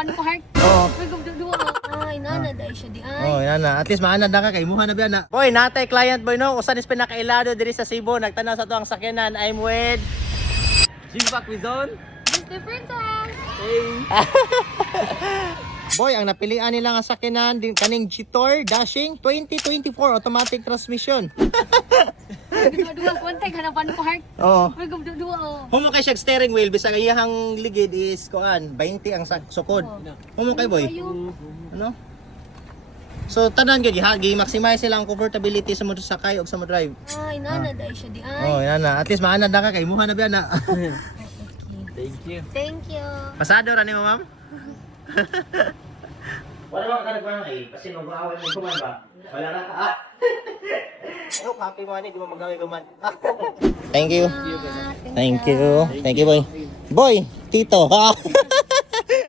hanapan ko heart. Oo. Uy, gumduduwa. Ay, nana, dahil siya di ay. Oh, yan na. At least maanad na ka kay muha na biya na. Boy, natay client boy no. Usan is pinakailado diri sa Cebu. Nagtanaw sa tuang sakyanan. I'm with G-Pack Wizon. Different time. Boy, ang napilian nila nga sakyanan din kaning Gitor Dashing 2024 automatic transmission. Gumduduwa, kontek, hanapan ko heart. Oo. Uy, gumduduwa. Humo kay siya steering wheel bisag iyang ligid is kuan 20 ang sukod. Humo kay boy. Ano? So tanan gyud gi-maximize sila ang comfortability sa motorsakay ug sa mo drive. Ay, nana, dahil siya di ay. Oh, yan na. At least maanad na ka kay muha na biya na. Thank you. Thank you. Pasado ra ni mo, ma'am? Wala ba ka nagmano eh? Kasi mag-aaway mo kuman ba? Wala na ka. Ano, happy mo ni, di mo mag-aaway kuman. Thank you. Thank you. Thank you, boy. Boy, tito.